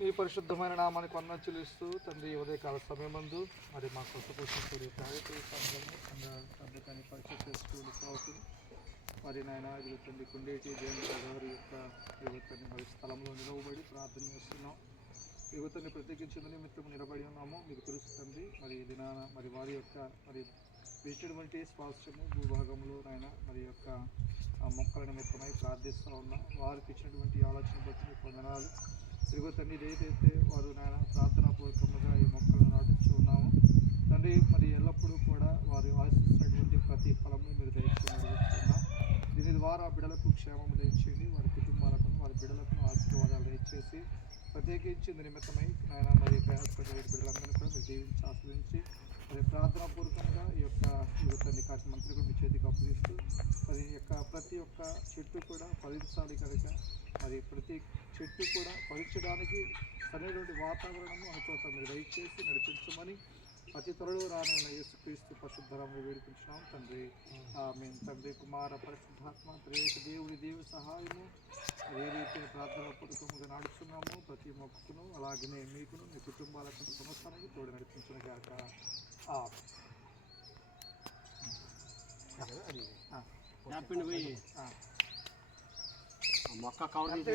మీ పరిశుద్ధమైన నామానికి వందనాలు చెల్లిస్తూ తండ్రి ఉదయకాల సమయమందు మరి మా కొత్త కోసం తండ్రి పరిచయం చేసుకుని అవుతుంది మరి నాయన ఇది తండ్రి కుండేటి దేవుని గారి యొక్క యువతని మరి స్థలంలో నిలవబడి ప్రార్థన చేస్తున్నాం. యువతని ప్రత్యేకించిన నిమిత్తం నిలబడి ఉన్నాము. మీకు తెలుస్తుంది మరి దినాన మరి వారి యొక్క మరి ఇచ్చినటువంటి స్వాస్థ్యము భూభాగంలో నాయన మరి యొక్క మొక్కల నిమిత్తమై ప్రార్థిస్తూ ఉన్నాం. వారికి ఇచ్చినటువంటి ఆలోచన బట్టి మీకు వందనాలు. ఇదిగో తండ్రి ఏదైతే వారు నాయన ప్రార్థనాపూర్వకంగా ఈ మొక్కలను నాటించి ఉన్నామో తండ్రి మరి ఎల్లప్పుడూ కూడా వారు ఆశిస్తున్నటువంటి ప్రతి ఫలము మీరు దయచేయమని అడుగుతున్నాం. దీని ద్వారా బిడ్డలకు క్షేమము దయచేయండి, వారి కుటుంబాలకు వారి బిడ్డలకు ఆశీర్వాదాలు దయచేసి ప్రత్యేకించి నిమిత్తమై నాయన మరి ప్రయాసపడే బిడ్డలందరినీ కూడా మీరు దీవించి ఆస్వాదించి మరి ప్రార్థనాపూర్వకంగా ఈ యొక్క యువతని కాసి మంత్రి కూడా మీ చేతికి అప్పగిస్తూ మరి యొక్క ప్రతి ఒక్క చెట్టు కూడా ఫలించాలి కనుక మరి ప్రతి చెట్టు కూడా ఫలించడానికి సరైనటువంటి వాతావరణము అనుకోత మీరు దయచేసి నడిపించమని అతి త్వరలో రానైన యేసుక్రీస్తు పరిశుద్ధరాములు వేడుకుంటున్నాం తండ్రి. మేము తండ్రి కుమార పరిశుద్ధాత్మ త్రియేక దేవుడి సహాయము ఏ రీతి ప్రార్థనాపూర్వకంగా నడుస్తున్నాము ప్రతి మొక్కును అలాగనే మీకును మీ కుటుంబాలకు సంవత్సరానికి తోడు నడిపించిన గాక. మొక్క కవర్